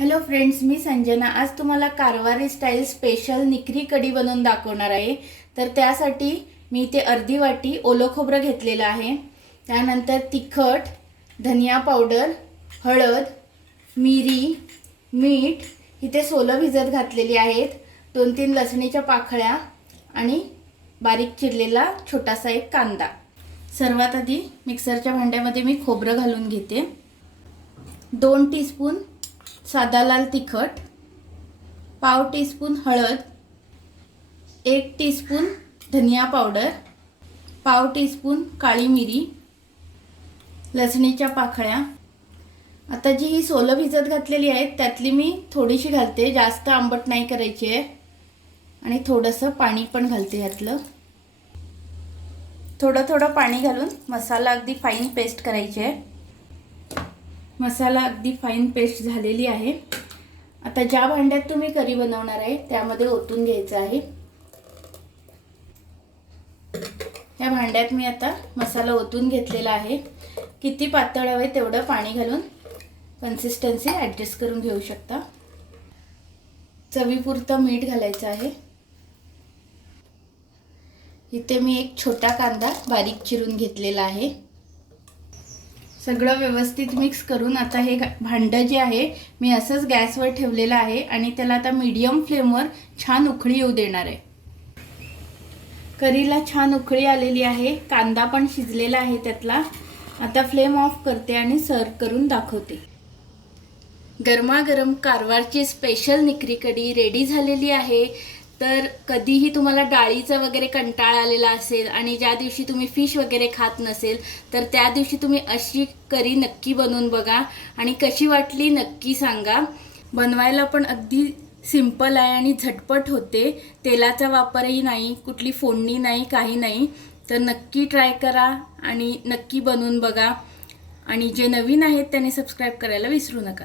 Hello friends, मी संजना आज तुम्हाला कारवारी style special निकरी कढी बनवून दाखवणार आहे। तर त्यासाठी मी इथे अर्धी वाटी ओलं खोबरं घेतलेलं आहे। त्यानंतर तिखट, धनिया पावडर, हळद, मिरी, मीठ, इथे सोलं भिजत घातलेली आहेत, 2-3 लसणीच्या पाकळ्या आणि बारीक चिरलेला छोटासा एक कांदा। सर्वात आधी मिक्सरच्या भांड्यामध्ये मी खोबरं घालून घेते। 2 टीस्पून साधा लाल तिखट, पाव टीस्पून हळद, 1 टीस्पून धनिया पावडर, पाव टीस्पून काळी मिरी, लसणीच्या पाकळ्या। आता जी ही सोलं भिजत घातलेली आहेत त्यातली मी थोडीशी घालते, जास्त आंबट नाही करायची आहे, आणि थोडंसं पाणी पण घालते यातलं। थोडं पाणी घालून मसाला अगदी फाईन पेस्ट करायची आहे। मसाला अगदी फाईन पेस्ट झालेली आहे। आता ज्या भांड्यात तुम्ही करी बनवणार आहे त्यामध्ये ओतून घ्यायचं आहे। या भांड्यात मी आता मसाला ओतून घेतलेला आहे। किती पातळ हवे तेवढं पाणी घालून कन्सिस्टन्सी ॲडजस्ट करून घेऊ शकता। चवीपुरतं मीठ घालायचं आहे। इथे मी एक छोटा कांदा बारीक चिरून घेतलेला आहे। सगळं व्यवस्थित मिक्स करून आता हे भांडं जे आहे मी असंच गॅसवर ठेवलेलं आहे आणि त्याला आता मीडियम फ्लेमवर छान उकळी येऊ देणार आहे। करीला छान उकळी आलेली आहे, कांदा पण शिजलेला आहे त्यातला। आता फ्लेम ऑफ करते आणि सर्व करून दाखवते। गरमागरम कारवारची स्पेशल निकरी कढी रेडी झालेली आहे। तर कधीही तुम्हाला डाळीचा वगैरे कंटाळा आलेला असेल आणि ज्या दिवशी तुम्ही फिश वगैरे खात नसेल तर त्या दिवशी तुम्ही अशी करी नक्की बनवून बघा आणि कशी वाटली नक्की सांगा। बनवायला पण अगदी सिंपल आहे आणि झटपट होते, तेलाचा वापरही नाही, कुठली फोडणी नाही, काही नाही। तर नक्की ट्राय करा आणि नक्की बनवून बघा, आणि जे नवीन आहेत त्यांनी सबस्क्राईब करायला विसरू नका।